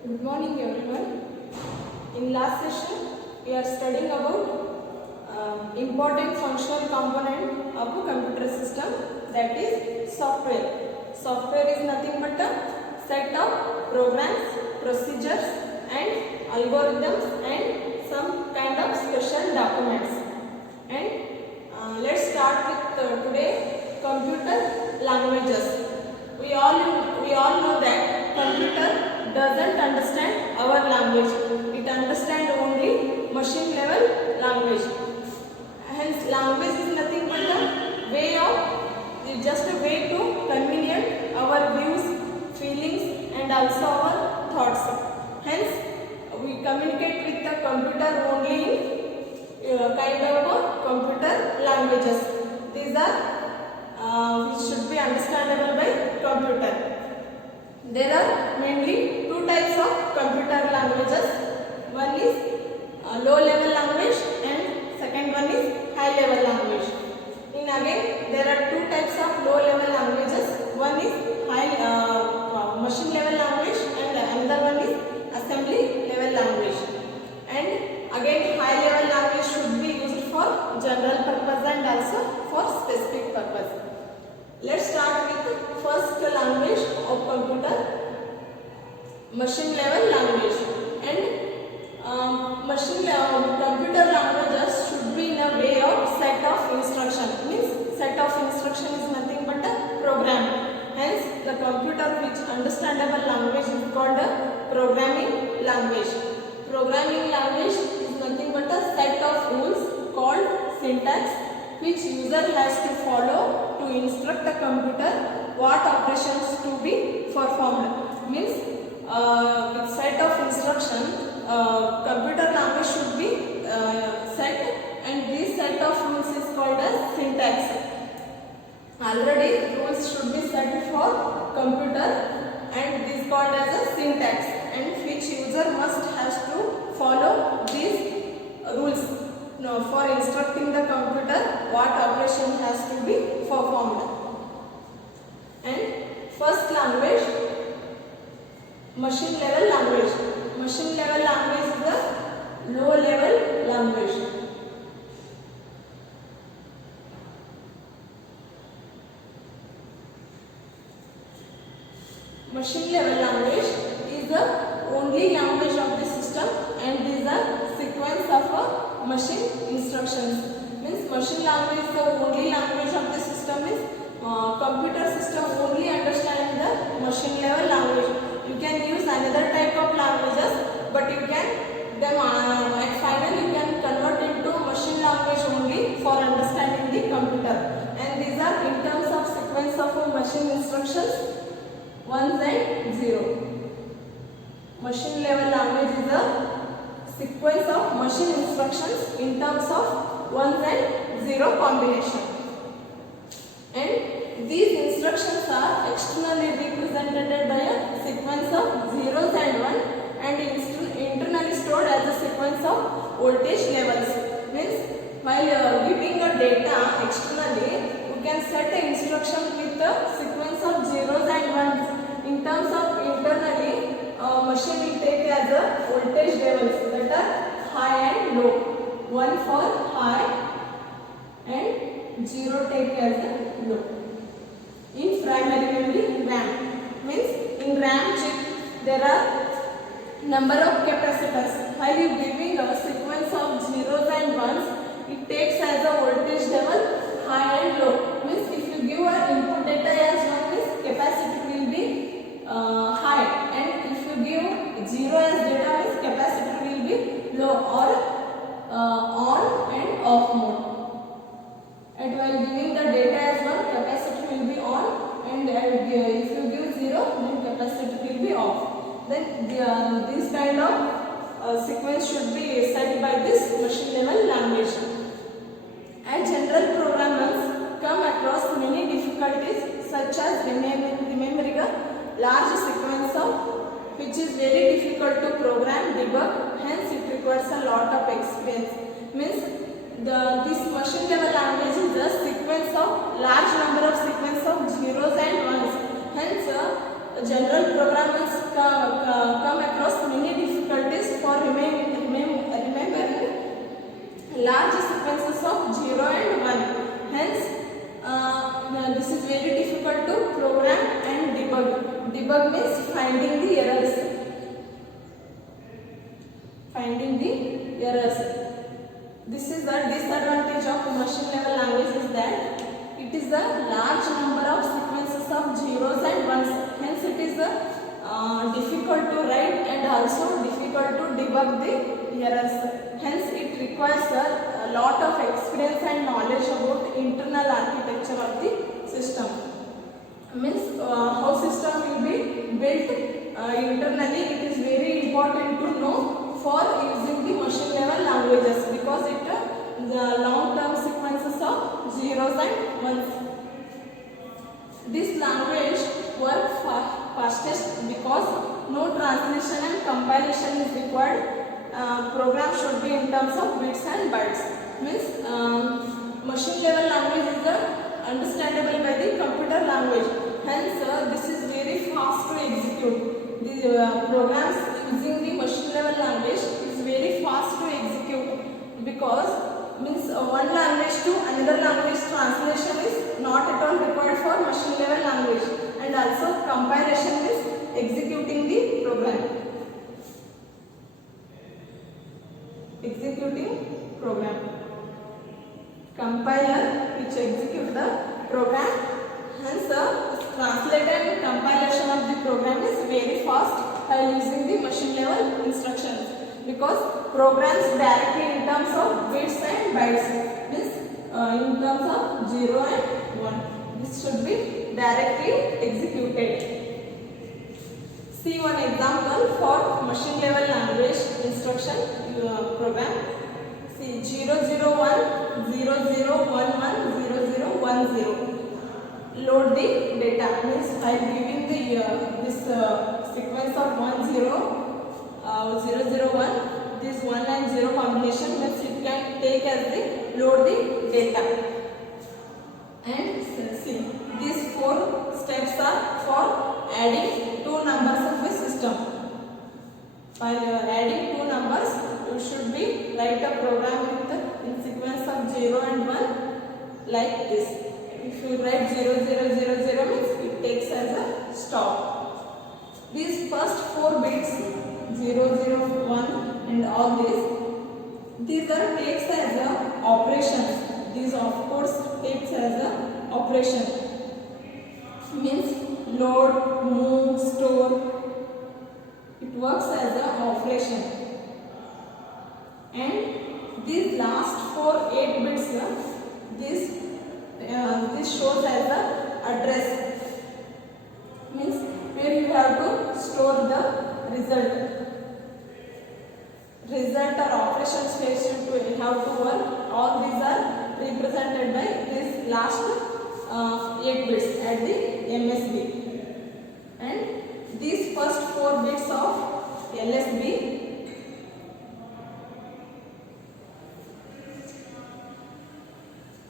Good morning everyone. In last session we are studying about important functional component of a computer system, that is software. Software is nothing but a set of programs, procedures and algorithms and some kind of special documents. And let's start with today computer languages. We all know that computer doesn't understand our language. It understands only machine level language. Hence, language is nothing but a way of, just a way to convenient our views, feelings, and also our thoughts. Hence, we communicate with the computer only in kind of computer languages. These are which should be understandable by computer. There are mainly two types of computer languages. One is low level language and second one is high level language. In again, there are two types of low level languages. One is machine level language and another one is assembly level language. And again, high level language should be used for general purpose and also for specific purpose. Let's start with first language of computer, machine level language. And computer languages should be in a way of set of instruction. Means set of instruction is nothing but a program. Hence, the computer which understandable language is called a programming language. Programming language is nothing but a set of rules called syntax, which user has to follow to instruct the computer what operations to be performed. Means with set of instruction, computer language should be set, and this set of rules is called as syntax. Already rules should be set for computer and this is called as a syntax, and which user must has to follow these rules for instructing the computer what operation has to be performed. And first language, machine level language. Machine level language is the low level language. Machine level language is the only language of the system and these are sequence of a machine instructions. Means machine language is the only language of the system. Is computer system only understand the machine level language. You can use another type of languages, but you can at final you can convert into machine language only for understanding the computer. And these are in terms of sequence of machine instructions, ones and zero. Machine level language is a sequence of machine instructions in terms of ones and zero combination. And these instructions are externally represented by a sequence of zeros and one, and internally stored as a sequence of voltage levels. Means while giving a data externally, you can set an instruction with a sequence of zeros and ones. In terms of internally, machine will take as a voltage levels that are high and low. 1 for high and 0 take as a low. In primary memory, RAM. Means in RAM chip there are number of capacitors. While you giving a sequence of zeros and ones, it takes as a voltage level high and low. Means if you give an input data as 1, means capacity will be high, and if you give 0 as data, means capacitor will be low or on and off mode. And while giving the data as 1, capacitor will be on, and if you give 0, then capacitor will be off. Then this kind of sequence should be set by this machine level language. As general programmers come across many difficulties, such as remembering a large sequence of which is very difficult to program, debug. Hence, it requires a lot of experience. Means this machine level language is a sequence of large number of sequence of zeros and ones. Hence, a general programmers come across many difficulties for remembering large sequences of 0 and 1. Hence, this is very difficult to program and debug. Debug means finding the errors. Finding the errors. This is the disadvantage of machine level language, is that it is a large number of sequences of zeros and ones. Hence, it is difficult to write and also difficult to debug the errors. Hence, it requires a lot of experience and knowledge about internal architecture of the system. Means how system will be built internally. It is very important to know for using the machine level languages, because it the long term sequences of zeros and ones. This language works fastest because no translation and compilation is required. Program should be in terms of bits and bytes. Means machine level language is understandable by the computer language. Hence, this is very fast to execute. The programs using the machine level language is very fast to execute, because means one language to another language translation is not at all required for machine level language, and also compilation is executing the program. Executing program. Compiler which execute the program. Hence, translation and compilation of the program is very fast while using the machine level instructions, because programs directly in terms of bits and bytes, means in terms of 0 and 1. This should be directly executed. See one example for machine level language instruction program. See 001 0011 0010. Load the data, means while giving the this sequence of 001, this 1 and 0 combination, means it can take as the load the data. And see, these 4 steps are for adding 2 numbers of the system. While adding 2 numbers, you should be write a program with in sequence of 0 and 1 like this. If you write 0000 means it takes as a stop. These first 4 bits 0, 0, 1 and all these are takes as a operations. These of course takes as a operation. Means load, move, store. It works as a operation. And these last 8 bits, this shows as the address. Means where you have to store the result. Result or operations phase you have to work. All these are represented by this last 8 bits at the MSB. And these first 4 bits of LSB,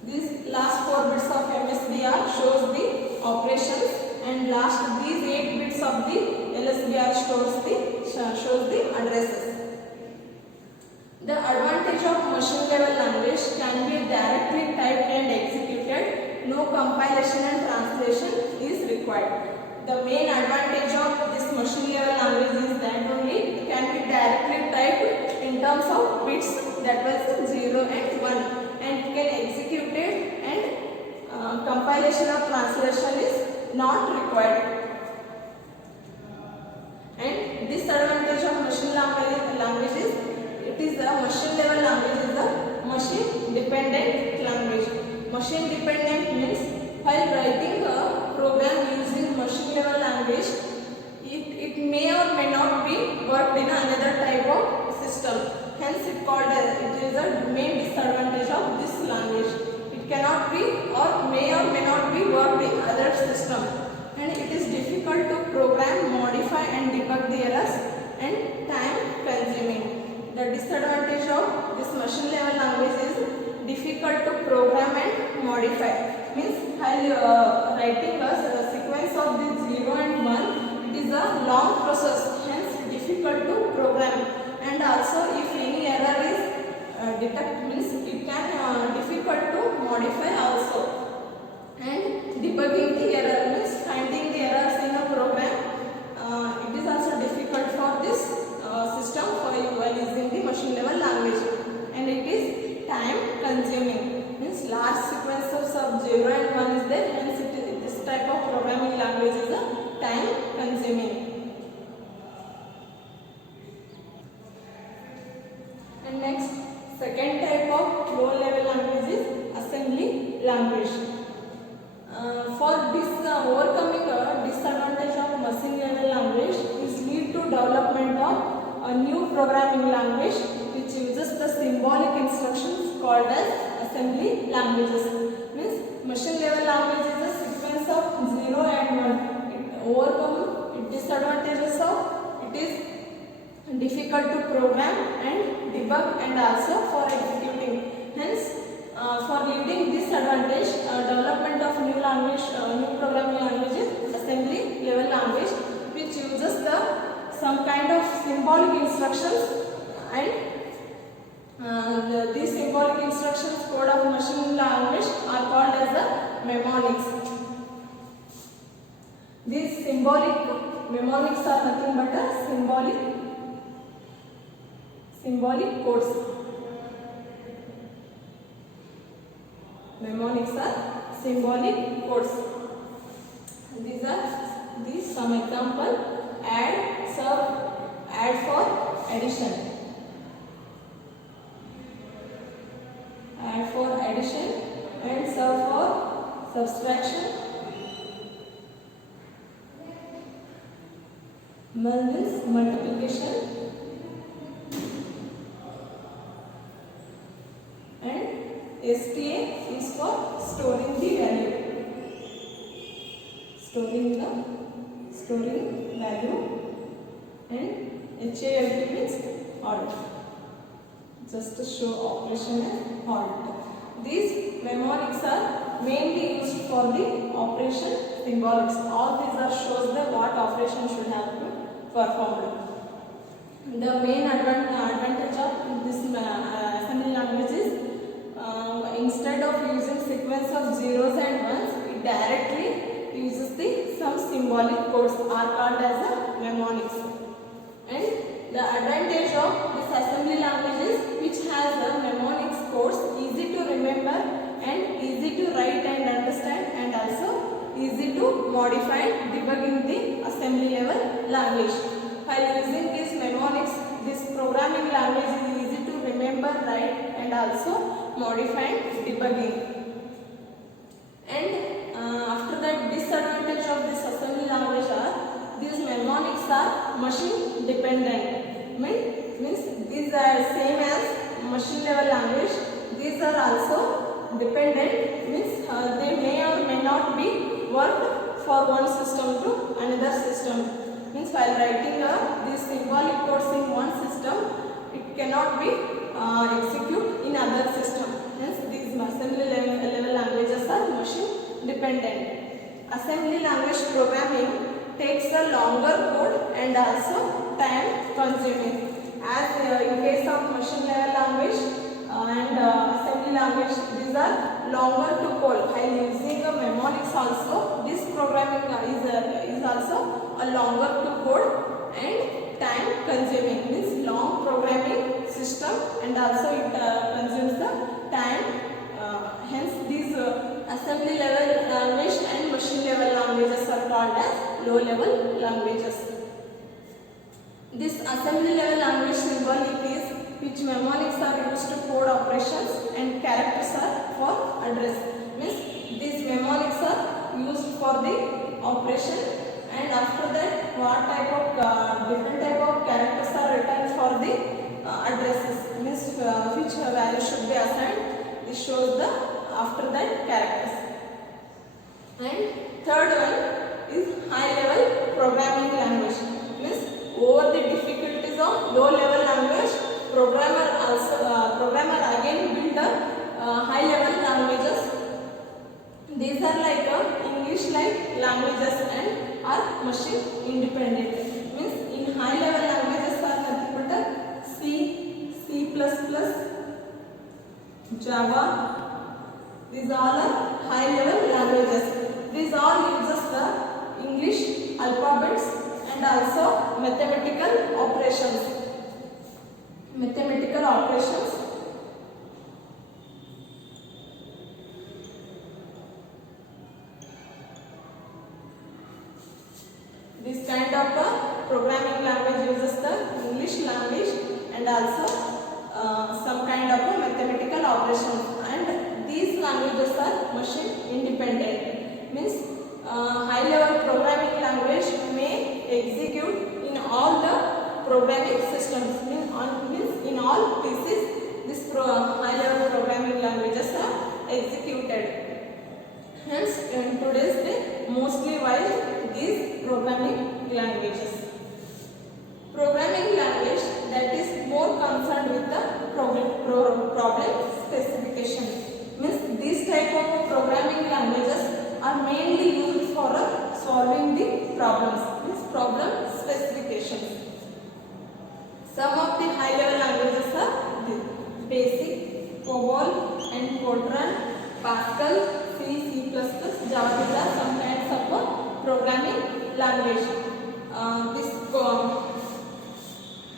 these last 4 bits of MSBR shows the operations, and last these 8 bits of the LSBR shows the addresses. The advantage of machine level language can be directly typed and executed. No compilation and translation is required. The main advantage of this machine level language is that only it can be directly typed in terms of bits, that was 0 and 1, and it can execute it, and compilation or translation is not required. And disadvantage of machine language is it is a machine level language is a machine dependent language. Machine dependent means while writing a program using machine level language, it may or may not be worked in another type of system. Hence it is a main disadvantage of this language. It cannot be or may not be worked in other system, and it is difficult to program, modify and debug the errors, and time consuming. The disadvantage of this machine level language is difficult to program and modify. Means while writing a sequence of this 0 and 1, consuming. And next, second type of low level language is assembly language. For this overcoming disadvantage of machine level language is lead to development of a new programming language which uses the symbolic instructions called as assembly languages. Means machine level language is a sequence of 0 and 1. It overcomes disadvantages of it is difficult to program and debug and also for executing. Hence, for leading this advantage, development of new language, new programming language, assembly level language, which uses some kind of symbolic instructions, and these symbolic instructions code of machine language are called as the mnemonics. These symbolic mnemonics are nothing but a symbolic codes. Mnemonics are symbolic codes. These are some example: add, sub, add for addition, add for addition, and sub for subtraction. Mul means multiplication, and STA is for storing the value. Storing value, and HALT means halt. Just to show operation as halt. These mnemonics are mainly used for the operation symbolics. All these are shows the what operation should have to performed. The main advantage of this assembly language is instead of using sequence of zeros and ones, it directly uses some symbolic codes are called as the mnemonics. And the advantage of this assembly language is which has the mnemonics codes easy to remember and easy to write and understand, and also easy to modify and debug in the assembly level language. While using these mnemonics, this programming language is easy to remember, write, and also modify and debugging. And after that, disadvantage of this assembly language are these mnemonics are machine dependent. Means these are same as machine level language. These are also dependent. Means they may or may not be worked for one system to another system. Means while writing these symbolic codes in one system, it cannot be executed in other system. Hence, these assembly level languages are machine dependent. Assembly language programming takes a longer code and also time consuming. As in case of machine level language and assembly language, these are longer to code. While using a mnemonics also, this programming is also a longer to code and time consuming. Means long programming system, and also it consumes the time. Hence these assembly level language and machine level languages are called as low level languages. This assembly level language symbolic is which mnemonics are used to code operations and characters are for address. Means these mnemonics are used for the operation, and after that what type of different type of characters are written for the addresses. Means which value should be assigned. This shows the after that characters. And third one is high level programming language. Means over the difficulties of low level language, programmer again build high level languages. These are like English like languages and are machine independent. Means in high level languages are nothing but C, C++, Java. These all are high level languages. These all uses the English alphabets and also mathematical operations. This kind of programming language uses the English language and also some kind of mathematical operations, and these languages are machine independent. Means high level programming language may execute in all the programming systems. Means in all PCs this high level programming languages are executed. Hence, in today's day, mostly while these programming languages. Programming language that is more concerned with the problem specification. Means these type of programming languages are mainly used for solving the problems. Means problem specifications. Some of the high level languages are the BASIC, COBOL and Fortran, Pascal, C, C++, Java. These are some kinds of programming language. This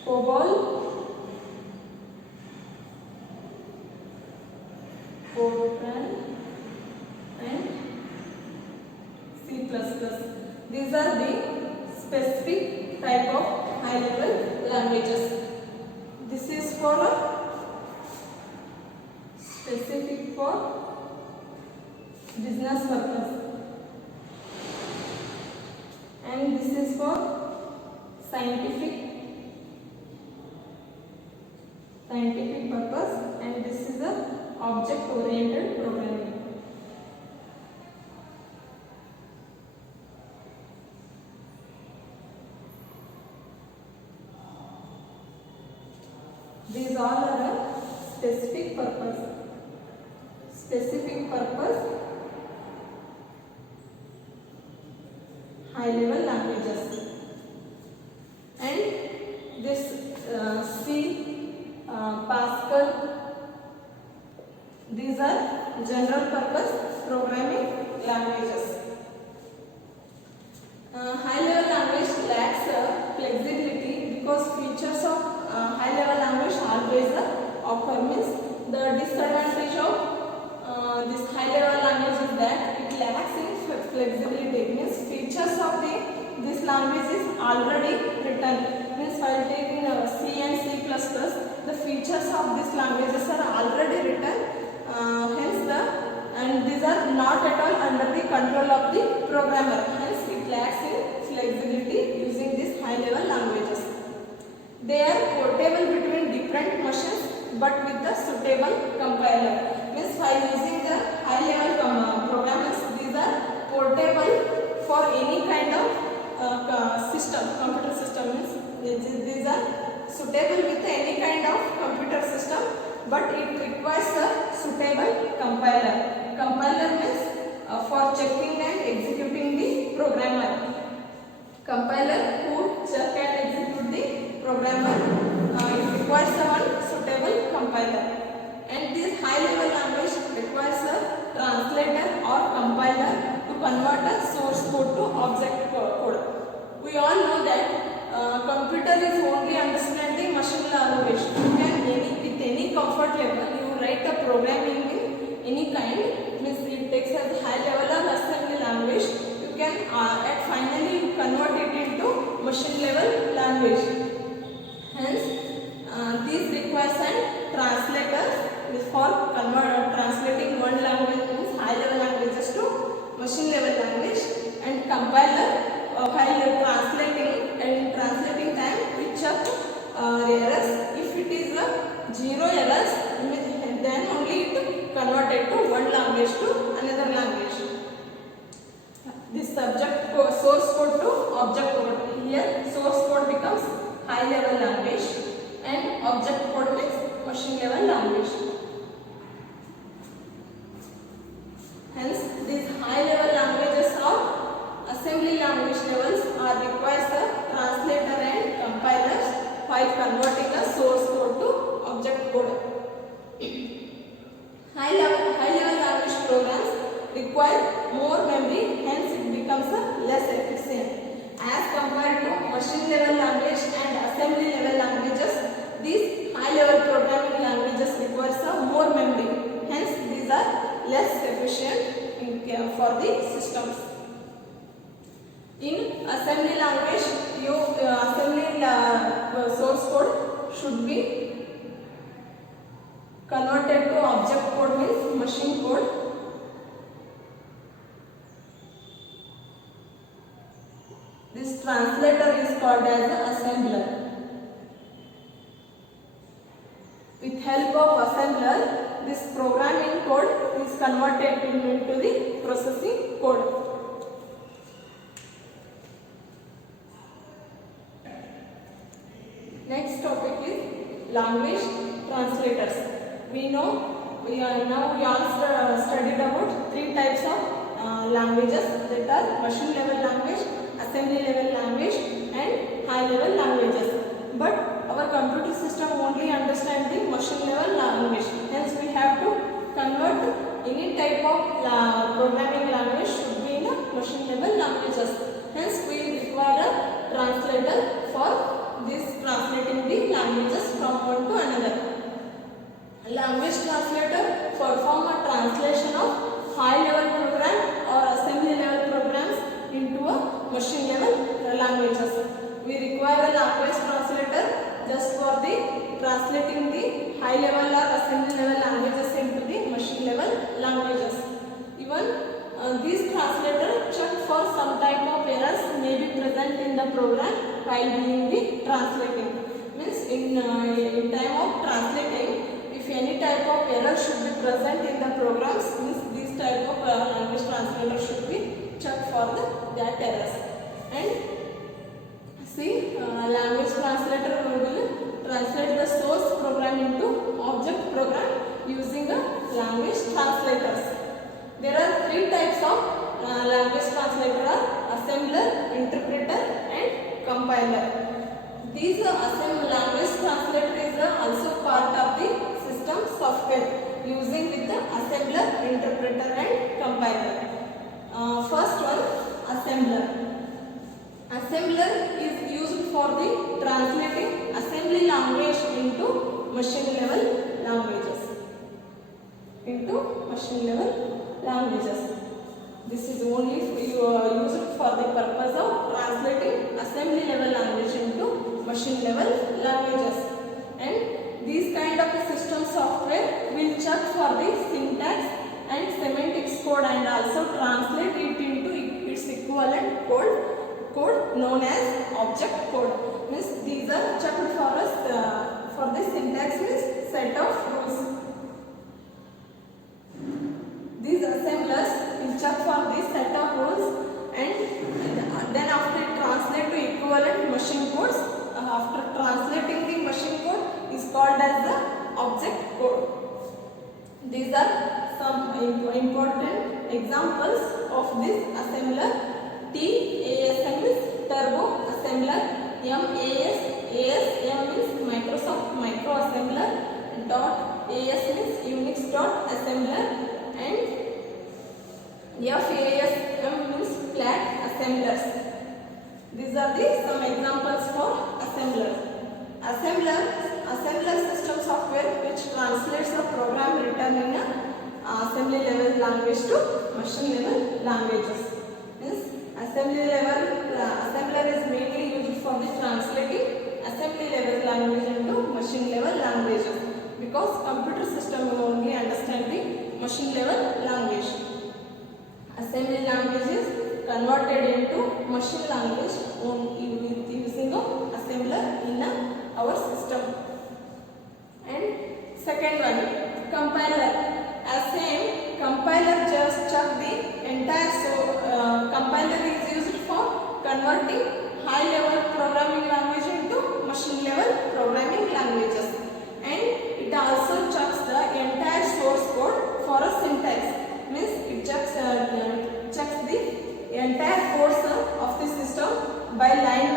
COBOL, Fortran and C++. These are the specific type of high level languages. This is for specific for business purpose, and this is for scientific purpose, and this is a object oriented programming. These all are a specific purpose high level languages, and this C, Pascal, these are general purpose programming languages. High level language lacks flexibility because features of high level language always occur. Means the disadvantage of this high level language is that it lacks in flexibility. Means features of this language is already written. Means while taking C and C++, the features of these languages are already written. And these are not at all under the control of the programmer. Hence it lacks in flexibility using these high level languages. They are portable between different machines but with the suitable compiler. Means while using the high level programs, these are portable for any kind of system, computer system. Means these are suitable with any kind of computer system, but it requires a suitable compiler. Compiler means for checking and executing the programmer. Compiler who check and execute the programmer. It requires one suitable compiler. And this high level language requires a translator or compiler to convert a source code to object code. We all know that computer is only understanding machine language. You can with any comfort level you write a programming in any kind. Means it takes a high level of assembly language. You can at finally convert it into machine level language. Hence this requires an translator for translating one language, means high level languages to machine level language, and compiler while translating time we check errors. If it is 0 errors, then only it converted to one language to another language. This subject source code to object code. Here source code becomes high level language and object code means machine level language. Hence these high level languages of assembly language levels are requires a translator and compilers while converting a source code to object code. High level language programs require more memory, hence it becomes less efficient as compared to machine level language and assembly level languages. These high level programming languages requires more memory, hence these are less efficient for the systems. In assembly language, source code should be converted to object code, means machine code. This translator is called as an assembler. With help of assembler, this programming code is converted into the processing code. Next topic is language translators. We all studied about three types of languages, that are machine level language, assembly level language, and high level languages. But our computer system only understands the machine level language. Hence, we have to convert any type of programming language should be in a machine level languages. Hence, we require a translator for this translating the languages from one to another. Language translator perform a translation of high level program or assembly level programs into a machine level languages. We require a language translator just for the translating the high level or assembly level languages into the machine level languages. Even these translator check for some type of errors may be present in the program while doing the translating. Means in time of translating, if any type of error should be present in the programs, means this type of language translator should be checked for that errors. And see, language translator will translate the source program into object program using a language translators. There are three types of language translator: assembler, interpreter, and compiler. These language translator is also part of the system software using with the assembler, interpreter, and compiler. First one, assembler. Assembler is used for the translating assembly language into machine level languages. This is only used for the purpose of translating assembly level language into machine level languages. And these kind of system software will check for the syntax and semantics code and also translate it into its equivalent code known as object code. Means these are checked for us for the syntax, means set of rules. These assemblers will check for this set of rules, and then after translate to equivalent machine codes. After translating the machine code is called as the object code. These are some important examples of this assembler. TASM is Turbo Assembler, ASM is Microsoft Micro Assembler, .AS means Unix .assembler, and FASM means Flat Assemblers. These are some examples for assembler. Assembler system software which translates the program written in a assembly level language to machine level languages. Means assembler is mainly used for the translating assembly level language into machine level languages, because computer system will only understand the machine level language. Assembly language is converted into machine language using a assembler in our system. And second one, compiler. As same, compiler just check the entire. Compiler is used for converting high level programming language into machine level programming languages, and it also checks the entire source code for a syntax. Means it checks the entire codes of the system by line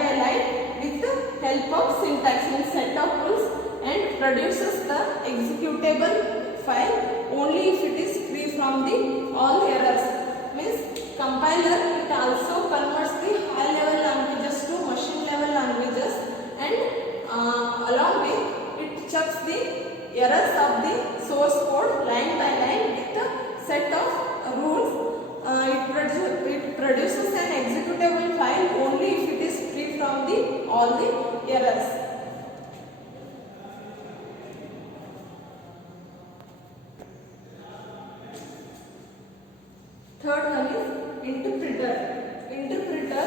with the help of syntax, means set of rules, and produces the executable file only if it is free from the all errors. Means compiler, it also converts the high level languages to machine level languages, and along with it checks the errors of the source code line by line with a set of rules. It produces an executable file only errors. Third one is interpreter. Interpreter,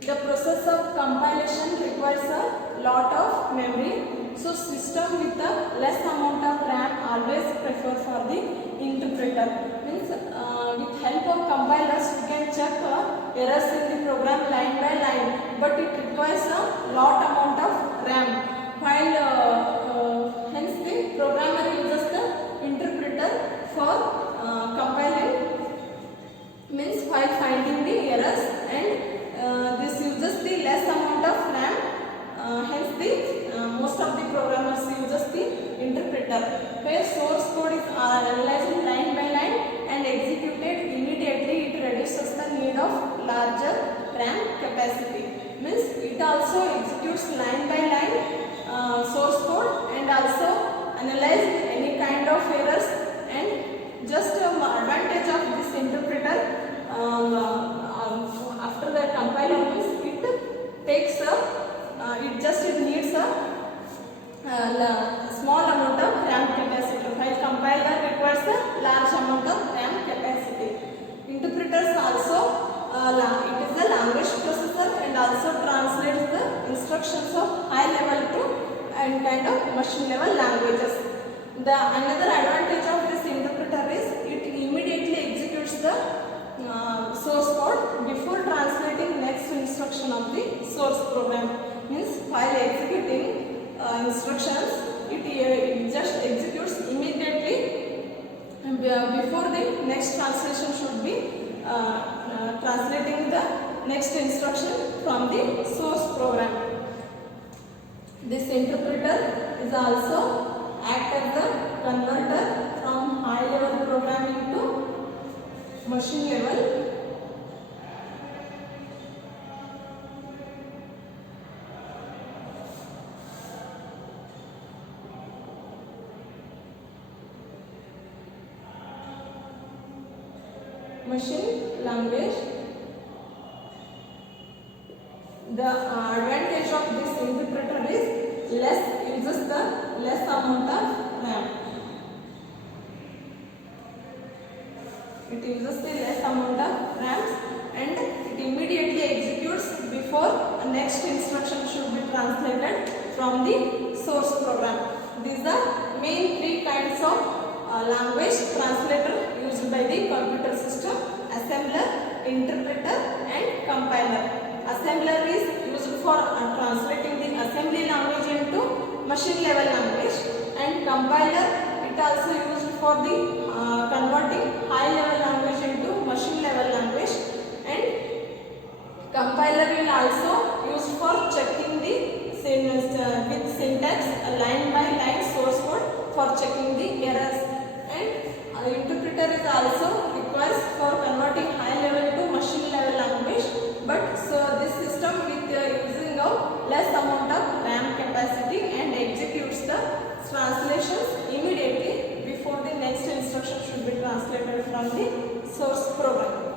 the process of compilation requires a lot of memory. So system with a less amount of RAM always prefer for the interpreter. Means with help of compilers we can check errors in the program line by line, but it requires a lot amount of RAM. While hence the programmer uses the interpreter for compiling, means while finding the errors, and this uses the less amount of RAM. Hence the most of the programmers uses the interpreter, where source code is analyzed line by line and executed immediately. It reduces the need of larger RAM capacity. Means it also executes line by line source code and also analyze any kind of errors. And just advantage of this interpreter, after the compiler means it takes a it needs a small amount of RAM capacity, while compiler requires a large amount of RAM capacity. Interpreters also it is a language processor and also translates the instructions of high level to and kind of machine level languages. The another advantage of this interpreter is it immediately executes the source code before translating next instruction of the source program. Means while executing instructions, it just executes immediately before the next translation should be translating the next instruction from the source program. This interpreter is also act as the converter from high level programming to machine level. Machine language. The advantage of this interpreter is uses the less amount of RAM. It uses the less amount of RAM and it immediately executes before a next instruction should be translated from the source program. These are main three kinds of language translator used by the computer system: assembler, interpreter and compiler. Assembler is used for translating the assembly language into machine level language, and compiler it also used for the converting high level language into machine level language, and compiler will also used for checking the with syntax line by line source code for checking the errors, and interpreter is also requires for converting high level to machine level language. But so this system with using of less amount of RAM capacity and executes the translations immediately before the next instruction should be translated from the source program.